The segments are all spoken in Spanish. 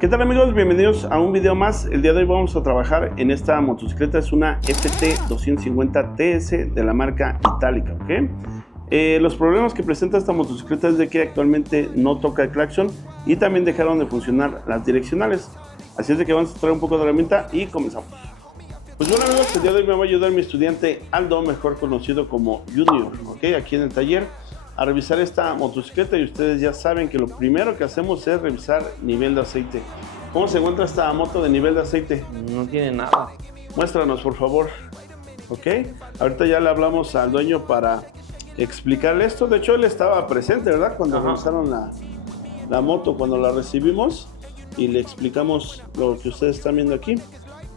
¿Qué tal amigos? Bienvenidos a un video más. El día de hoy vamos a trabajar en esta motocicleta. Es una FT250 TS de la marca Itálica, ¿ok? Los problemas que presenta esta motocicleta es de que actualmente no toca el claxon y también dejaron de funcionar las direccionales. Así es de que vamos a traer un poco de herramienta y comenzamos. Pues bueno amigos, el día de hoy me va a ayudar mi estudiante Aldo, mejor conocido como Junior, ¿ok? Aquí en el taller a revisar esta motocicleta y ustedes ya saben que lo primero que hacemos es revisar nivel de aceite. ¿Cómo se encuentra esta moto de nivel de aceite? No tiene nada. Muéstranos por favor. Ok, ahorita ya le hablamos al dueño para explicarle esto. De hecho él estaba presente, ¿verdad? Cuando revisaron la moto, cuando la recibimos y le explicamos lo que ustedes están viendo aquí,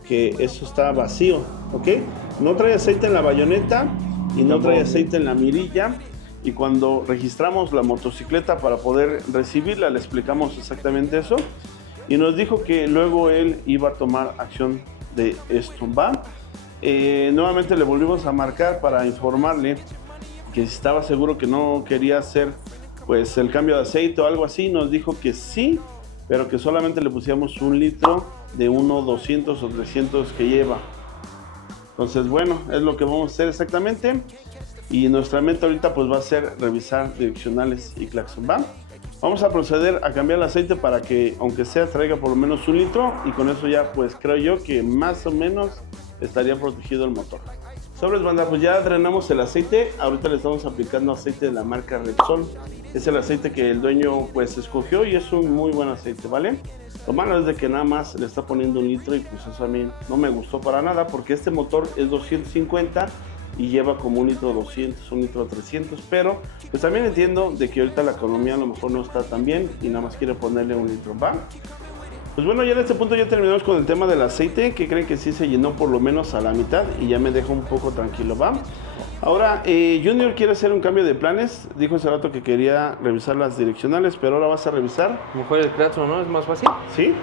que eso está vacío, ¿ok? No trae aceite en la bayoneta y no trae aceite en la mirilla. Y cuando registramos la motocicleta para poder recibirla, le explicamos exactamente eso. Y nos dijo que luego él iba a tomar acción de esto, ¿va? Nuevamente le volvimos a marcar para informarle que si estaba seguro que no quería hacer pues el cambio de aceite o algo así. Nos dijo que sí, pero que solamente le pusiéramos 1 litro de 200 o 300 que lleva. Entonces bueno, es lo que vamos a hacer exactamente. Y nuestra meta ahorita pues va a ser revisar direccionales y claxon, ¿va? Vamos a proceder a cambiar el aceite para que aunque sea traiga por lo menos 1 litro y con eso ya pues creo yo que más o menos estaría protegido el motor. Sobres banda, pues ya drenamos el aceite. Ahorita le estamos aplicando aceite de la marca Repsol. Es el aceite que el dueño pues escogió y es un muy buen aceite, ¿vale? Lo malo es de que nada más le está poniendo 1 litro y pues eso a mí no me gustó para nada porque este motor es 250 y lleva como 1 litro 200, 1 litro 300, pero pues también entiendo de que ahorita la economía a lo mejor no está tan bien y nada más quiere ponerle 1 litro, ¿va? Pues bueno, ya en este punto ya terminamos con el tema del aceite, que creen que sí se llenó por lo menos a la mitad y ya me dejó un poco tranquilo, ¿va? Ahora, Junior quiere hacer un cambio de planes, dijo hace rato que quería revisar las direccionales, pero ahora vas a revisar. Mejor el claxon, ¿no? Es más fácil. ¿Sí?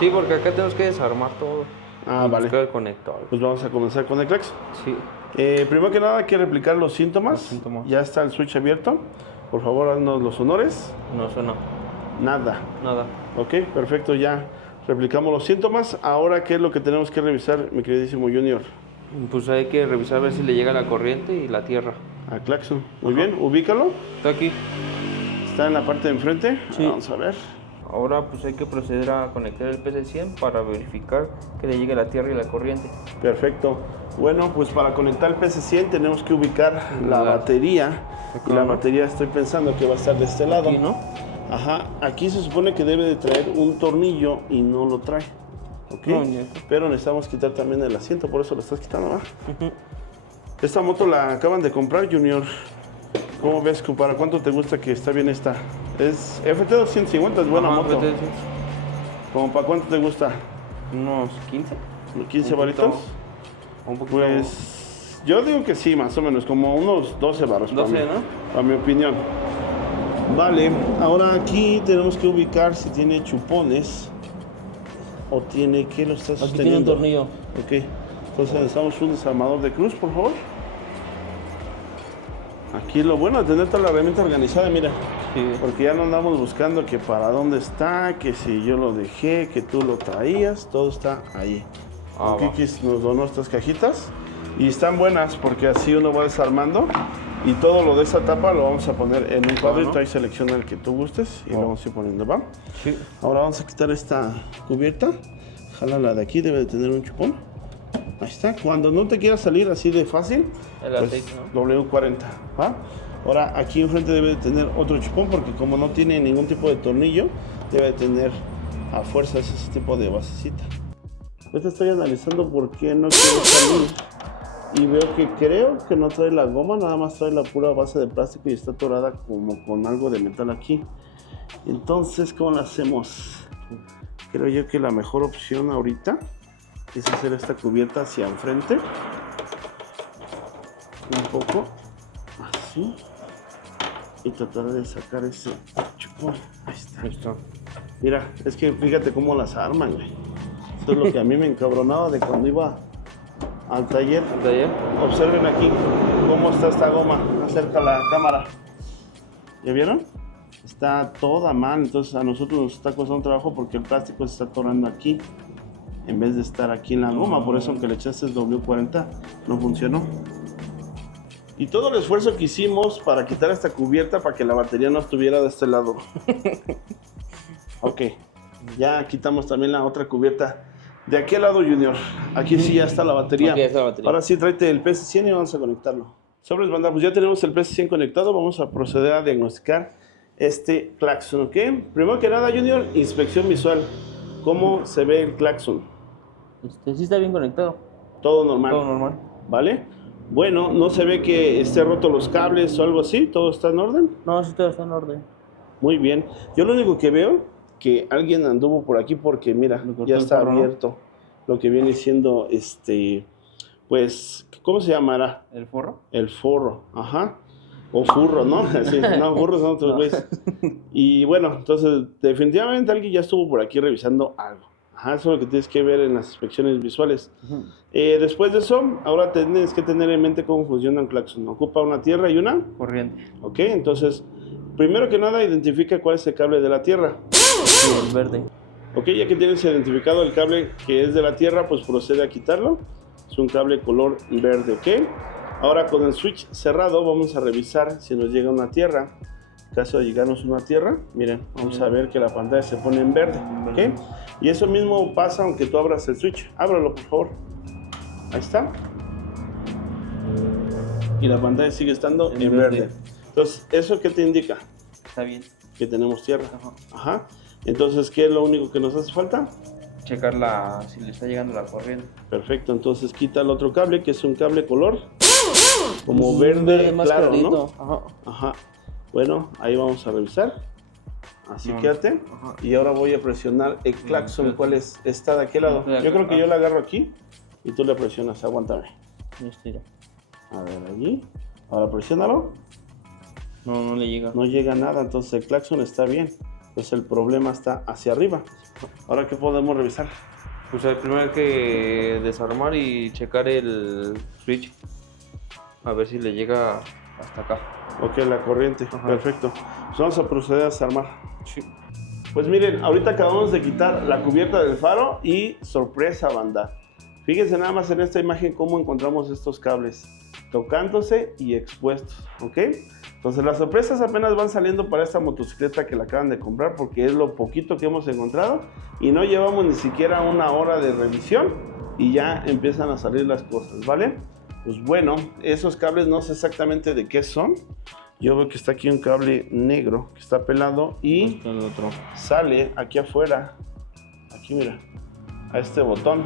Sí, porque acá tenemos que desarmar todo. Ah, vale. Buscar el conector. Pues vamos a comenzar con el claxon. Sí. Primero que nada hay que replicar los síntomas. Ya está el switch abierto. Por favor, haznos los honores. No suena. Nada. Nada. Ok, perfecto, ya replicamos los síntomas. Ahora, ¿qué es lo que tenemos que revisar, mi queridísimo Junior? Pues hay que revisar a ver si le llega la corriente y la tierra. Al claxon. Muy bien, ubícalo. Está aquí. Está en la parte de enfrente. Sí. Vamos a ver. Ahora pues hay que proceder a conectar el PC100 para verificar que le llegue la tierra y la corriente. Perfecto. Bueno, pues para conectar el PC100 tenemos que ubicar la batería. Y la batería estoy pensando que va a estar de este lado. Aquí, ¿no? Ajá, aquí se supone que debe de traer un tornillo y no lo trae. ¿Ok? No, pero necesitamos quitar también el asiento, por eso lo estás quitando, ¿verdad? Esta moto la acaban de comprar, Junior. ¿Cómo ves? ¿Para cuánto te gusta que está bien esta? Es FT250, es buena moto. FT250. ¿Cómo para cuánto te gusta? Unos 15. ¿15 varitos? Un poquito. Pues yo digo que sí, más o menos, como unos 12 baros. 12, para mí, ¿no? para mi opinión. Vale, ahora aquí tenemos que ubicar si tiene chupones o tiene, ¿qué lo está sosteniendo? Aquí tiene un tornillo. Ok, entonces necesitamos un desarmador de cruz, por favor. Aquí lo bueno de tener toda la herramienta organizada, mira. Sí. Porque ya no andamos buscando que para dónde está, que si yo lo dejé, que tú lo traías, todo está ahí. Kikis nos donó estas cajitas y están buenas porque así uno va desarmando y todo lo de esa tapa lo vamos a poner en un cuadrito. Ahí selecciona el que tú gustes y lo vamos a ir poniendo, ¿va? Sí. Ahora vamos a quitar esta cubierta. Jálala de aquí, debe de tener un chupón. Ahí está. Cuando no te quiera salir así de fácil, El aceite, ¿no? W40, ¿va? Ahora aquí enfrente debe de tener otro chupón porque como no tiene ningún tipo de tornillo, debe de tener a fuerzas ese tipo de basecita. Ahorita estoy analizando por qué no quiere salir y veo que creo que no trae la goma, nada más trae la pura base de plástico y está atorada como con algo de metal aquí. Entonces, ¿cómo la hacemos? Creo yo que la mejor opción ahorita es hacer esta cubierta hacia enfrente. Un poco así. Y tratar de sacar ese chupón. Ahí está. Ahí está. Mira, es que fíjate cómo las arman, güey. Eso es lo que a mí me encabronaba de cuando iba al taller. ¿El taller? Observen aquí cómo está esta goma. Acerca la cámara. ¿Ya vieron? está toda mal, entonces a nosotros nos está costando trabajo porque el plástico se está atorando aquí en vez de estar aquí en la goma, por eso aunque le echaste W40 no funcionó. Y todo el esfuerzo que hicimos para quitar esta cubierta para que la batería no estuviera de este lado. Ok, ya quitamos también la otra cubierta. De aquel lado, Junior, aquí sí ya está la batería. Aquí ya está la batería. Ahora sí, tráete el PS100 y vamos a conectarlo. Sobres, banda, pues ya tenemos el PS100 conectado. Vamos a proceder a diagnosticar este claxon, ¿ok? Primero que nada, Junior, inspección visual. ¿Cómo se ve el claxon? Sí está bien conectado. Todo normal. Todo normal. ¿Vale? Bueno, no se ve que esté roto los cables o algo así. ¿Todo está en orden? No, sí todo está en orden. Muy bien. Yo lo único que veo que alguien anduvo por aquí porque mira, ya está abierto lo que viene siendo pues, ¿cómo se llamará? ¿El forro? El forro, ajá. O furro, ¿no? Sí, no, furros son otros güeyes. Y bueno, entonces definitivamente alguien ya estuvo por aquí revisando algo. Ajá, eso es lo que tienes que ver en las inspecciones visuales. Después de eso, ahora tienes que tener en mente cómo funciona un claxon. Ocupa una tierra y una corriente. Ok, entonces, primero que nada, identifica cuál es el cable de la tierra. Sí, el verde. Ok, ya que tienes identificado el cable que es de la tierra, pues procede a quitarlo. Es un cable color verde, ok. Ahora con el switch cerrado vamos a revisar si nos llega una tierra. En caso de llegarnos una tierra, miren, vamos a ver que la pantalla se pone en verde, ok. Y eso mismo pasa aunque tú abras el switch. Ábralo, por favor. Ahí está. Y la pantalla sigue estando en verde. Entonces, ¿eso qué te indica? Está bien. Que tenemos tierra. Ajá. Entonces, ¿qué es lo único que nos hace falta? Checar si le está llegando la corriente. Perfecto, entonces quita el otro cable, que es un cable color como verde más claro, clarito. ¿no? Ajá. Bueno, ahí vamos a revisar. Así No. quédate. Ajá. Y ahora voy a presionar el claxon. ¿Cuál es? Está de aquel lado. Yo creo que yo la agarro aquí y tú le presionas. Aguántame. Estira. A ver, allí. Ahora presiónalo. No, no le llega. No llega nada, entonces el claxon está bien. Entonces el problema está hacia arriba. Ahora, ¿qué podemos revisar? Pues primero hay que desarmar y checar el switch. A ver si le llega hasta acá. Ok, la corriente. Ajá. Perfecto. Pues vamos a proceder a desarmar. Sí. Pues miren, ahorita acabamos de quitar la cubierta del faro y sorpresa, banda. Fíjense nada más en esta imagen cómo encontramos estos cables tocándose y expuestos, ¿ok? Entonces las sorpresas apenas van saliendo para esta motocicleta que la acaban de comprar porque es lo poquito que hemos encontrado y no llevamos ni siquiera una hora de revisión y ya empiezan a salir las cosas, ¿vale? Pues bueno, esos cables no sé exactamente de qué son. Yo veo que está aquí un cable negro que está pelado y el otro sale aquí afuera, aquí mira, a este botón.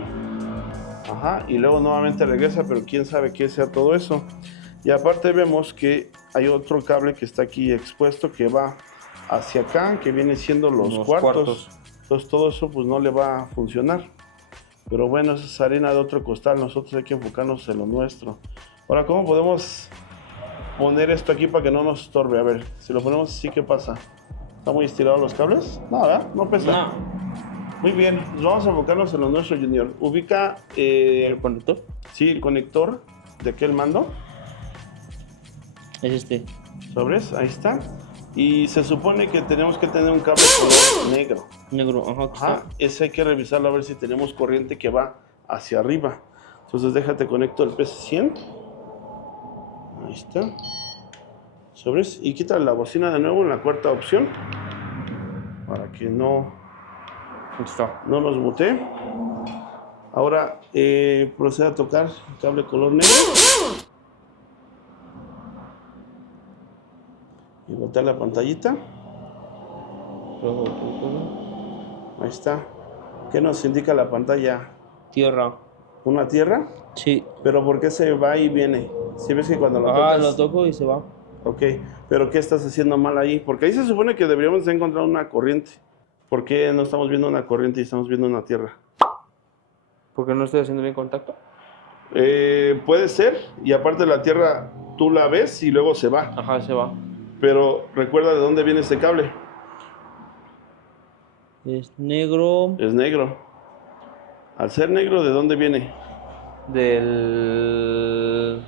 Ajá, y luego nuevamente regresa, pero quién sabe qué sea todo eso. Y aparte vemos que hay otro cable que está aquí expuesto que va hacia acá, que viene siendo los cuartos. Entonces todo eso pues no le va a funcionar. Pero bueno, esa es arena de otro costal, nosotros hay que enfocarnos en lo nuestro. Ahora, ¿cómo podemos poner esto aquí para que no nos estorbe? A ver, si lo ponemos así, ¿qué pasa? ¿Están muy estirados los cables? No, ¿verdad? No pesa. No. Muy bien, pues vamos a enfocarnos en lo nuestro, Junior. Ubica ¿El conector? sí, el conector de aquel mando. Es este. Sobres, ahí está. Y se supone que tenemos que tener un cable color negro. Negro, ajá. Ajá, ese hay que revisarlo a ver si tenemos corriente que va hacia arriba. Entonces déjate conecto el PC100. Ahí está. Sobres, y quita la bocina de nuevo en la cuarta opción. Para que no nos mutee. Ahora procede a tocar el cable color negro. Y botar la pantallita. Ahí está. ¿Qué nos indica la pantalla? Tierra. ¿Una tierra? Sí. ¿Pero por qué se va y viene? Si ves que cuando lo tocas... lo toco y se va. Ok, pero ¿qué estás haciendo mal ahí? Porque ahí se supone que deberíamos encontrar una corriente. ¿Por qué no estamos viendo una corriente y estamos viendo una tierra? ¿Porque no estoy haciendo bien contacto? Puede ser, y aparte la tierra tú la ves y luego se va. Ajá, se va. Pero recuerda de dónde viene este cable. Es negro. Es negro. Al ser negro, ¿de dónde viene? Del...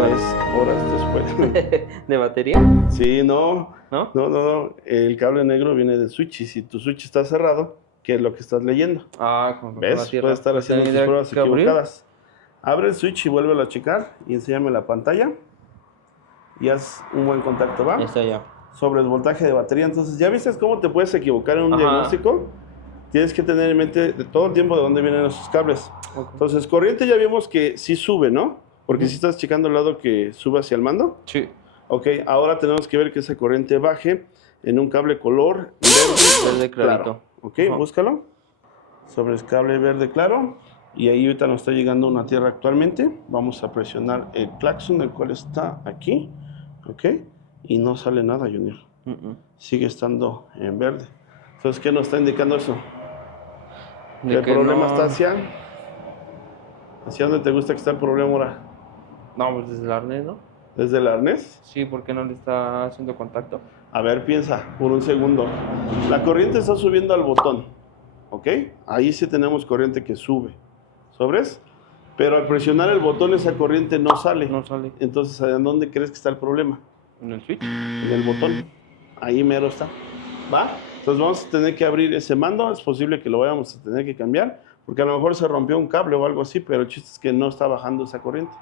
horas después. ¿De batería? Sí, no. ¿No? No. El cable negro viene del switch y si tu switch está cerrado, ¿qué es lo que estás leyendo? Con ¿Ves? la tierra. Puedes estar haciendo tus ¿Tendría pruebas que abrir? equivocadas. Abre el switch y vuélvelo a checar y enséñame la pantalla. Y haz un buen contacto, ¿va? Ahí está ya. Sobre el voltaje de batería. Entonces, ¿ya viste cómo te puedes equivocar en un Ajá. diagnóstico? Tienes que tener en mente de todo el tiempo de dónde vienen esos cables. Ok. Entonces, corriente ya vimos que sí sube, ¿no? Porque si estás checando el lado que sube hacia el mando. Sí. Ok, ahora tenemos que ver que esa corriente baje en un cable color Verde clarito. claro. Ok, Ajá. búscalo. Sobre el cable verde claro. Y ahí ahorita nos está llegando una tierra actualmente. Vamos a presionar el claxon, el cual está aquí. Ok, y no sale nada, Junior. Sigue estando en verde. Entonces, ¿qué nos está indicando eso? De El que problema no... está ¿hacia dónde te gusta que está el problema ahora? No, pues desde el arnés, ¿no? ¿Desde el arnés? Sí, porque no le está haciendo contacto. A ver, piensa por un segundo. La corriente está subiendo al botón, ¿ok? Ahí sí tenemos corriente que sube, ¿sobres? Pero al presionar el botón esa corriente no sale. No sale. Entonces, ¿en dónde crees que está el problema? ¿En el switch? En el botón. Ahí mero está. ¿Va? Entonces vamos a tener que abrir ese mando. Es posible que lo vayamos a tener que cambiar, porque a lo mejor se rompió un cable o algo así, pero el chiste es que no está bajando esa corriente.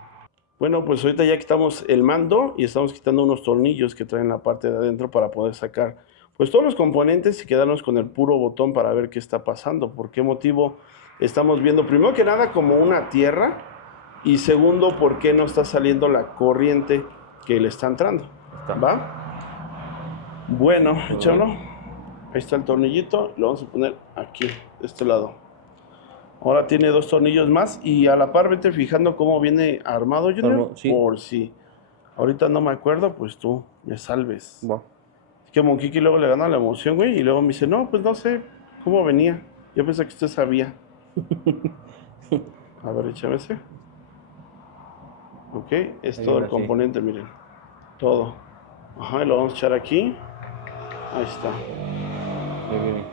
Bueno, pues ahorita ya quitamos el mando y estamos quitando unos tornillos que traen la parte de adentro para poder sacar pues todos los componentes y quedarnos con el puro botón para ver qué está pasando. ¿Por qué motivo estamos viendo? Primero que nada como una tierra y segundo, ¿por qué no está saliendo la corriente que le está entrando? ¿Va? Bueno, échalo. Ahí está el tornillito, lo vamos a poner aquí, de este lado. Ahora tiene dos tornillos más y a la par vete fijando cómo viene armado, Junior. Sí. Por si ahorita no me acuerdo, pues tú me salves. Va. Es que Monkiki luego le gana la emoción, güey, y luego me dice, no, pues no sé cómo venía. Yo pensé que usted sabía. A ver, échame ese. Ok, es todo el componente, miren. Todo. Ajá, y lo vamos a echar aquí. Ahí está.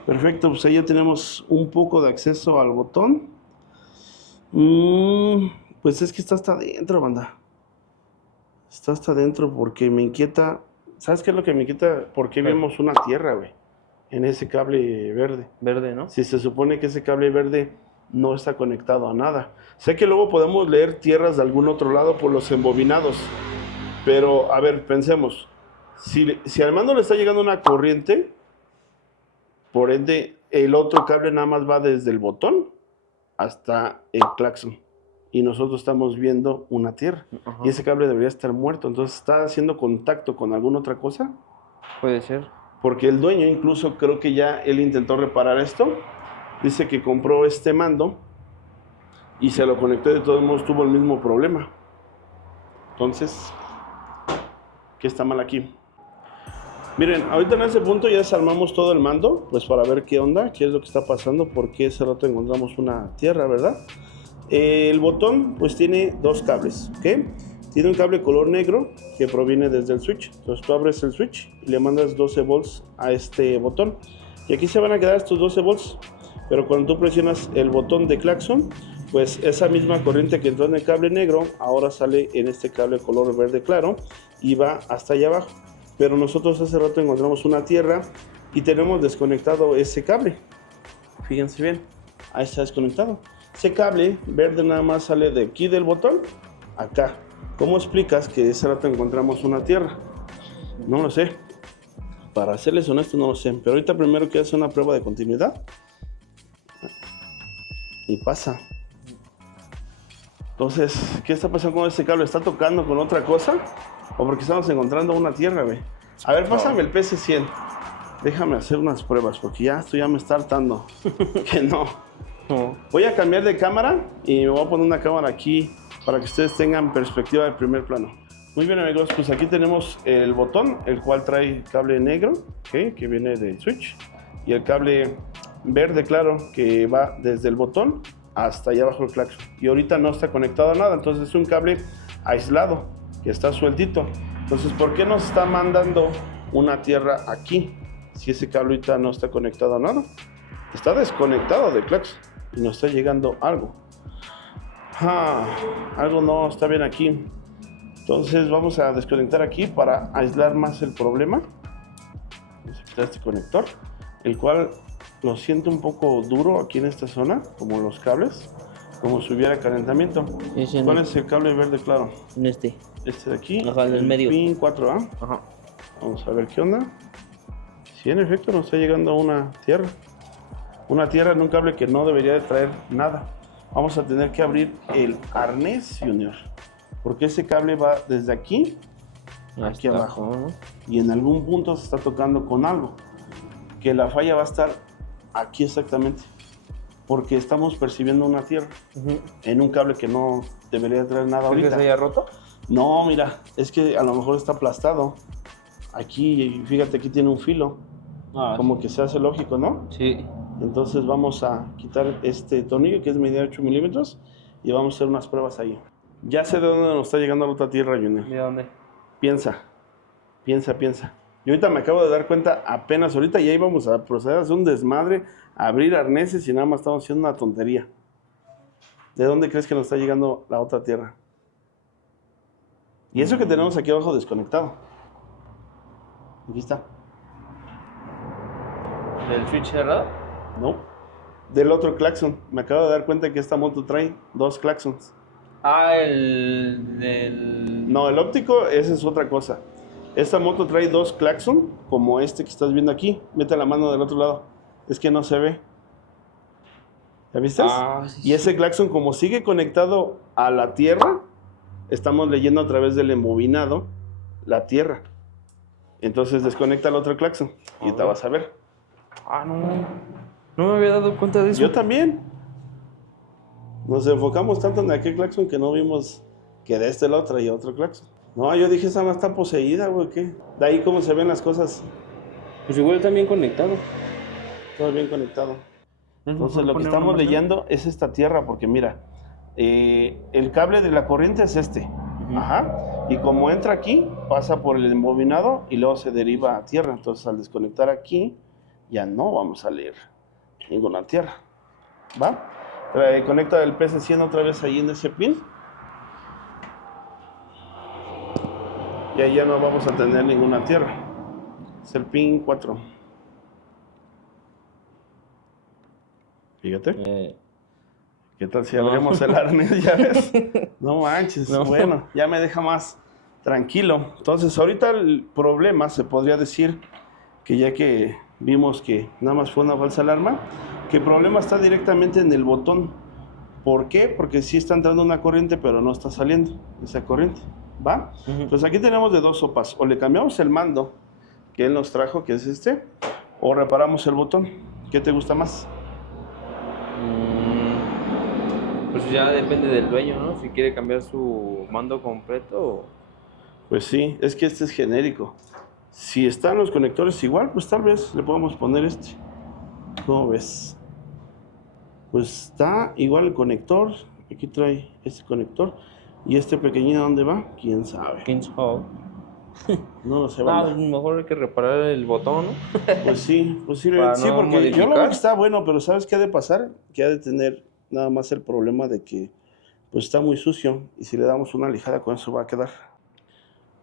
Perfecto, pues ahí ya tenemos un poco de acceso al botón. Pues es que está hasta adentro, banda. Está hasta adentro porque me inquieta. ¿Sabes qué es lo que me inquieta? ¿Por qué vemos una tierra, güey? En ese cable verde. Verde, ¿no? Si se supone que ese cable verde no está conectado a nada. Sé que luego podemos leer tierras de algún otro lado por los embobinados. Pero, a ver, pensemos. Si al mando le está llegando una corriente, por ende, el otro cable nada más va desde el botón hasta el claxon. Y nosotros estamos viendo una tierra. Ajá. Y ese cable debería estar muerto. Entonces, ¿está haciendo contacto con alguna otra cosa? Puede ser. Porque el dueño, incluso creo que ya él intentó reparar esto. Dice que compró este mando y se lo conectó y de todos modos tuvo el mismo problema. Entonces, ¿qué está mal aquí? Miren, ahorita en ese punto ya desarmamos todo el mando, pues para ver qué onda, qué es lo que está pasando, porque ese rato encontramos una tierra, ¿verdad? El botón pues tiene dos cables, ¿ok? Tiene un cable color negro que proviene desde el switch. Entonces tú abres el switch y le mandas 12 volts a este botón. Y aquí se van a quedar estos 12 volts. Pero cuando tú presionas el botón de claxon, pues esa misma corriente que entró en el cable negro, ahora sale en este cable color verde claro y va hasta allá abajo. Pero nosotros hace rato encontramos una tierra y tenemos desconectado ese cable. Fíjense bien, ahí está desconectado. Ese cable verde nada más sale de aquí del botón, acá. ¿Cómo explicas que ese rato encontramos una tierra? No lo sé. Para serles honesto, no lo sé. Pero ahorita primero quiero hacer una prueba de continuidad. Y pasa. Entonces, ¿qué está pasando con este cable? ¿Está tocando con otra cosa? ¿O porque estamos encontrando una tierra, güey? A ver, pásame el PC100. Déjame hacer unas pruebas, porque ya esto ya me está hartando. Que no. Voy a cambiar de cámara y me voy a poner una cámara aquí para que ustedes tengan perspectiva del primer plano. Muy bien, amigos, pues aquí tenemos el botón, el cual trae cable negro, ¿okay? Que viene del switch, y el cable verde claro que va desde el botón hasta allá abajo el claxon. Y ahorita no está conectado a nada, entonces es un cable aislado que está sueltito. Entonces, ¿por qué nos está mandando una tierra aquí si ese cable ahorita no está conectado a nada? Está desconectado del claxon y nos está llegando algo. Algo no está bien aquí. Entonces vamos a desconectar aquí para aislar más el problema. Vamos a quitar este conector, el cual lo siento un poco duro aquí en esta zona, como los cables, como si hubiera calentamiento. ¿Cuál es el cable verde claro? En este. Este de aquí, Ajá, el medio. pin 4A. Ajá. Vamos a ver qué onda. Sí, en efecto nos está llegando una tierra. Una tierra en un cable que no debería de traer nada. Vamos a tener que abrir el arnés, Junior, porque ese cable va desde aquí, aquí abajo, y en algún punto se está tocando con algo, que la falla va a estar aquí exactamente, porque estamos percibiendo una tierra en un cable que no debería traer nada ahorita. ¿Crees que se haya roto? No, mira, es que a lo mejor está aplastado. Aquí, fíjate, aquí tiene un filo, como que se hace lógico, ¿no? Sí. Entonces vamos a quitar este tornillo que es medida 8 milímetros y vamos a hacer unas pruebas ahí. Ya sé de dónde nos está llegando la otra tierra, Junior. ¿De dónde? Piensa. Yo ahorita me acabo de dar cuenta apenas ahorita y ahí vamos a proceder a hacer un desmadre, a abrir arneses y nada más estamos haciendo una tontería. ¿De dónde crees que nos está llegando la otra tierra? Y eso que tenemos aquí abajo desconectado. Aquí está. ¿Del switch cerrado? No. Del otro claxon. Me acabo de dar cuenta que esta moto trae 2 claxons. Ah, el del... No, el óptico, esa es otra cosa. Esta moto trae 2 claxon, como este que estás viendo aquí. Mete la mano del otro lado. Es que no se ve. ¿Ya viste? Sí, y ese claxon, como sigue conectado a la tierra, estamos leyendo a través del embobinado la tierra. Entonces desconecta el otro claxon y te vas a ver. No me había dado cuenta de eso. Yo también. Nos enfocamos tanto en aquel claxon que no vimos que de este lado traía otro claxon. No, yo dije, esa más está poseída, güey, ¿qué? De ahí cómo se ven las cosas. Pues igual está bien conectado. Todo bien conectado. Entonces lo que estamos leyendo es esta tierra, porque mira, el cable de la corriente es este. Ajá. Y como entra aquí, pasa por el embobinado y luego se deriva a tierra. Entonces al desconectar aquí, ya no vamos a leer ninguna tierra. ¿Va? Conecta el PC100 otra vez ahí en ese pin. Y ahí ya no vamos a tener ninguna tierra. Es el pin 4. Fíjate. ¿Qué tal si abrimos el arnés? Ya ves. No manches. No. Bueno, ya me deja más tranquilo. Entonces, ahorita el problema se podría decir que ya que vimos que nada más fue una falsa alarma, que el problema está directamente en el botón. ¿Por qué? Porque sí está entrando una corriente, pero no está saliendo esa corriente. ¿Va? Pues aquí tenemos de 2 sopas. O le cambiamos el mando que él nos trajo, que es este, o reparamos el botón. ¿Qué te gusta más? Pues ya depende del dueño, ¿no? Si quiere cambiar su mando completo. Pues sí, es que este es genérico. Si están los conectores igual, pues tal vez le podemos poner este. ¿Cómo ves? Pues está igual el conector. Aquí trae este conector. ¿Y este pequeñito dónde va? ¿Quién sabe? No lo sé. Mejor hay que reparar el botón, ¿no? Pues sí, sí, no porque modificar. yo lo veo que está bueno, pero ¿sabes qué ha de pasar? Que ha de tener nada más el problema de que pues está muy sucio y si le damos una lijada con eso va a quedar.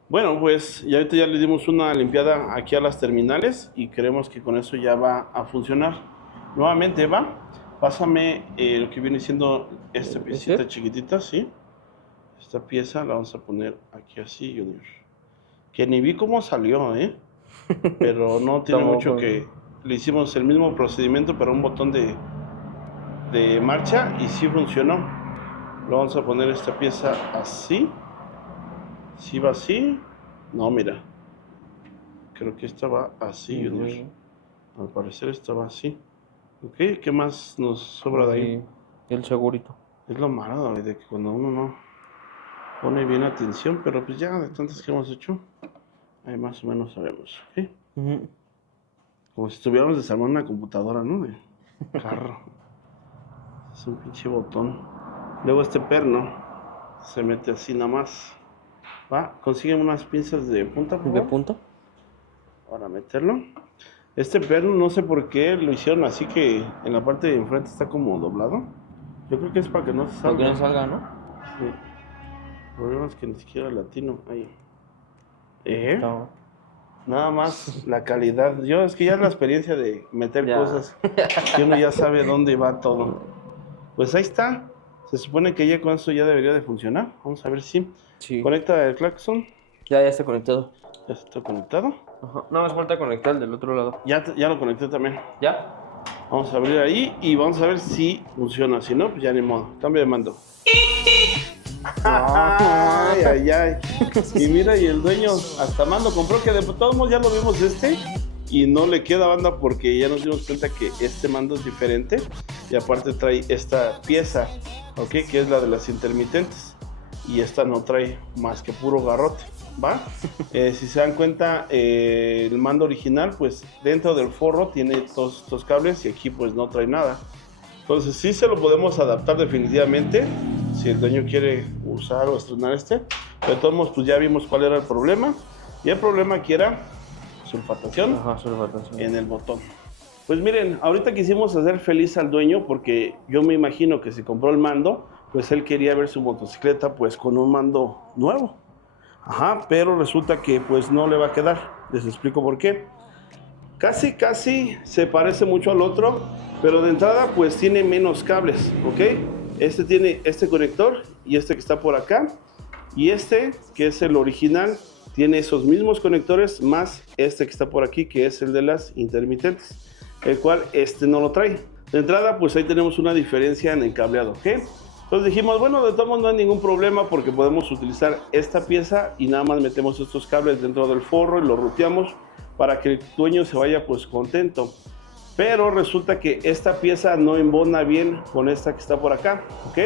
Bueno, pues ya ahorita ya le dimos una limpiada aquí a las terminales y creemos que con eso ya va a funcionar. Nuevamente, Eva, pásame lo que viene siendo esta piecita chiquitita, ¿sí? Esta pieza la vamos a poner aquí así, Junior. Que ni vi cómo salió, pero no tiene mucho que... Le hicimos el mismo procedimiento, pero un botón de marcha y sí funcionó. Lo vamos a poner esta pieza así. ¿Sí va así? No, mira. Creo que esta va así, Junior. Al parecer esta va así. Ok, ¿qué más nos sobra de ahí? El segurito. Es lo malo de que cuando uno no pone bien atención, pero pues ya de tantas que hemos hecho, ahí más o menos sabemos, ¿ok? Como si estuviéramos desarmando una computadora, ¿no? De carro. Es un pinche botón. Luego este perno se mete así nada más. Va, consiguen unas pinzas de punta, por favor. ¿De punta? Para meterlo. Este perno no sé por qué lo hicieron así que en la parte de enfrente está como doblado. Yo creo que es para que no se salga. Para que no salga, ¿no? Sí. problema es que ni siquiera latino. Ahí. No. Nada más la calidad. Es que ya es la experiencia de meter Ya. cosas que uno ya sabe dónde va todo. Pues ahí está. Se supone que ya con eso ya debería de funcionar. Vamos a ver si Sí. conecta el claxon. Ya está conectado. Ya está conectado. Ajá. No, más falta conectar el del otro lado. Ya lo conecté también. ¿Ya? Vamos a abrir ahí y vamos a ver si funciona. Si no, pues ya ni modo. Cambio de mando. Ay, ay, ay. Y mira, y el dueño hasta mando compró, que de todos modos ya lo vimos y no le queda, banda, porque ya nos dimos cuenta que este mando es diferente y aparte trae esta pieza, ok, que es la de las intermitentes, y esta no trae más que puro garrote, ¿va? Si se dan cuenta, el mando original, pues dentro del forro tiene todos estos cables y aquí pues no trae nada. Entonces sí se lo podemos adaptar definitivamente si el dueño quiere usar o estrenar este. Pero de todos modos, pues ya vimos cuál era el problema. Y el problema aquí era sulfatación. Ajá, sulfatación. En el botón. Pues miren, ahorita quisimos hacer feliz al dueño porque yo me imagino que si compró el mando, pues él quería ver su motocicleta pues con un mando nuevo. Ajá, pero resulta que pues no le va a quedar. Les explico por qué. Casi se parece mucho al otro, pero de entrada pues tiene menos cables, ¿ok? Este tiene este conector y este que está por acá, y este que es el original tiene esos mismos conectores más este que está por aquí, que es el de las intermitentes, el cual este no lo trae. De entrada pues ahí tenemos una diferencia en el cableado, ¿ok? Entonces dijimos, bueno, de todos modos no hay ningún problema porque podemos utilizar esta pieza y nada más metemos estos cables dentro del forro y lo ruteamos para que el dueño se vaya pues contento. Pero resulta que esta pieza no embona bien con esta que está por acá, ¿ok?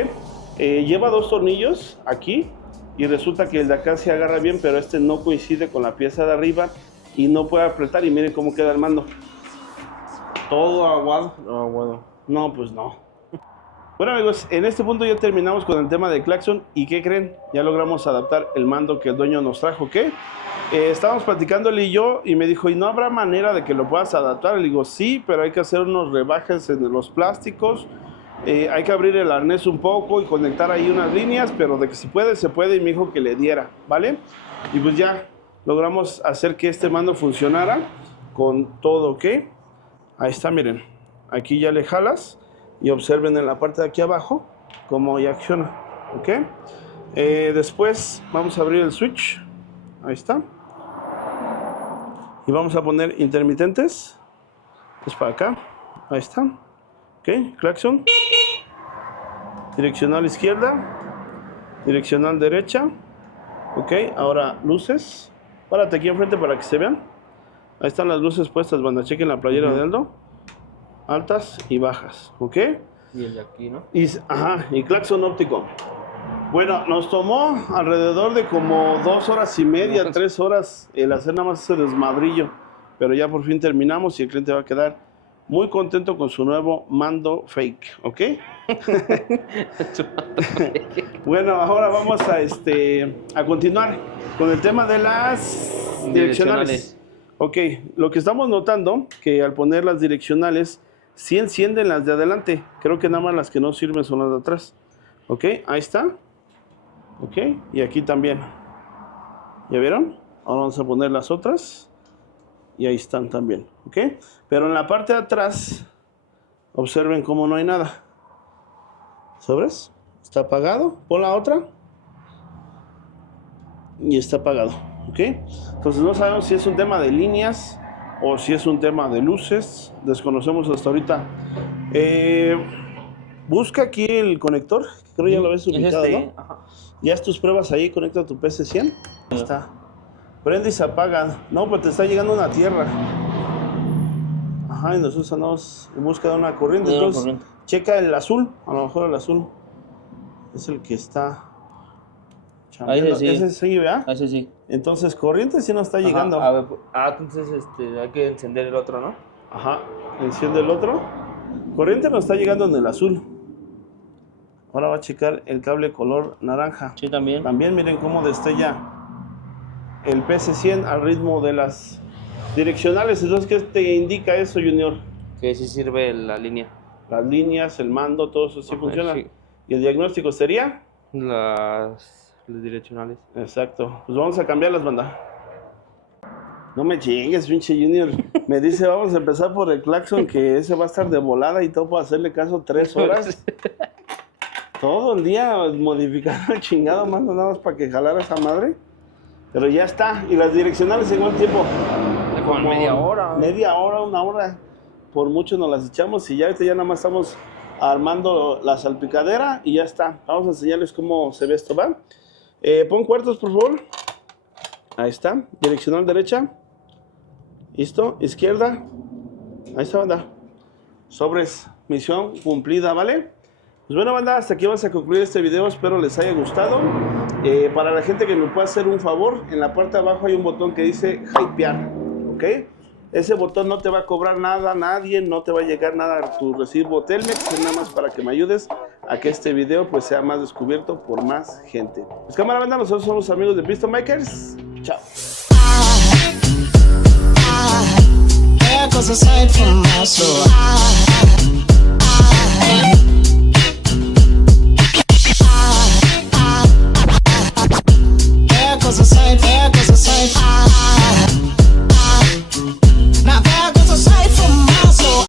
Lleva dos tornillos aquí y resulta que el de acá se agarra bien, pero este no coincide con la pieza de arriba y no puede apretar, y miren cómo queda el mando. Todo aguado. Bueno. No, pues no. Bueno amigos, en este punto ya terminamos con el tema de claxon. ¿Y qué creen? Ya logramos adaptar el mando que el dueño nos trajo, ¿ok? Estábamos platicando él y yo y me dijo, ¿y no habrá manera de que lo puedas adaptar? Le digo, sí, pero hay que hacer unos rebajes en los plásticos, hay que abrir el arnés un poco y conectar ahí unas líneas, pero de que se puede, y me dijo que le diera, ¿vale? Y pues ya logramos hacer que este mando funcionara con todo, ¿ok? Ahí está, miren, aquí ya le jalas y observen en la parte de aquí abajo cómo ya acciona, ¿ok? Después vamos a abrir el switch, ahí está. Y vamos a poner intermitentes. Es para acá. Ahí está. Ok, claxon. Direccional izquierda. Direccional derecha. Ok, ahora luces. Párate aquí enfrente para que se vean. Ahí están las luces puestas, banda. Chequen la playera de Aldo. Altas y bajas. Ok. Y el de aquí, ¿no? Y claxon óptico. Bueno, nos tomó alrededor de como 2 horas y media, 3 horas el hacer nada más ese desmadrillo. Pero ya por fin terminamos y el cliente va a quedar muy contento con su nuevo mando fake, ¿ok? Bueno, ahora vamos a continuar con el tema de las direccionales. Ok, lo que estamos notando que al poner las direccionales sí encienden las de adelante. Creo que nada más las que no sirven son las de atrás. Ok, ahí está. Ok, y aquí también. ¿Ya vieron? Ahora vamos a poner las otras. Y ahí están también. Ok, pero en la parte de atrás, observen cómo no hay nada. ¿Sobres? Está apagado. Pon la otra. Y está apagado. Ok, entonces no sabemos si es un tema de líneas o si es un tema de luces. Desconocemos hasta ahorita. Busca aquí el conector. Creo ya lo ves ubicado, ¿no? Ajá. Ya haz tus pruebas ahí, conecta tu PC100. Ahí está. Prende y se apaga. No, pues te está llegando una tierra. Ajá, y nosotros andamos en busca de una corriente. Entonces, checa el azul. A lo mejor el azul es el que está chambeando. Ese sí. Ese sí, ¿verdad? Ese sí. Entonces, corriente sí no está llegando. A ver, entonces hay que encender el otro, ¿no? Ajá, enciende el otro. Corriente no está llegando en el azul. Ahora va a checar el cable color naranja. Sí, también. También miren cómo destella el PC100 al ritmo de las direccionales. Entonces, ¿qué te indica eso, Junior? Que sí sirve la línea. Las líneas, el mando, todo eso sí funciona. Sí. ¿Y el diagnóstico sería? los direccionales. Exacto. Pues vamos a cambiarlas, banda. No me chingues, pinche Junior. Me dice, vamos a empezar por el claxon, que ese va a estar de volada y todo para hacerle caso 3 horas. Todo el día modificando el chingado mando nada más para que jalara esa madre. Pero ya está. Y las direccionales en igual tiempo. Como media hora. Media hora, 1 hora. Por mucho nos las echamos y ya ahorita ya nada más estamos armando la salpicadera y ya está. Vamos a enseñarles cómo se ve esto, ¿va? Pon cuartos, por favor. Ahí está. Direccional derecha. Listo. Izquierda. Ahí está, banda. Sobres. Misión cumplida, ¿vale? Pues bueno, banda, hasta aquí vamos a concluir este video. Espero les haya gustado. Para la gente que me pueda hacer un favor, en la parte de abajo hay un botón que dice hypear, ¿ok? Ese botón no te va a cobrar nada a nadie, no te va a llegar nada a tu recibo Telmex, es nada más para que me ayudes a que este video pues sea más descubierto por más gente. Pues cámara, banda, nosotros somos amigos de Piston Makers. Chao. There goes a sight from my soul.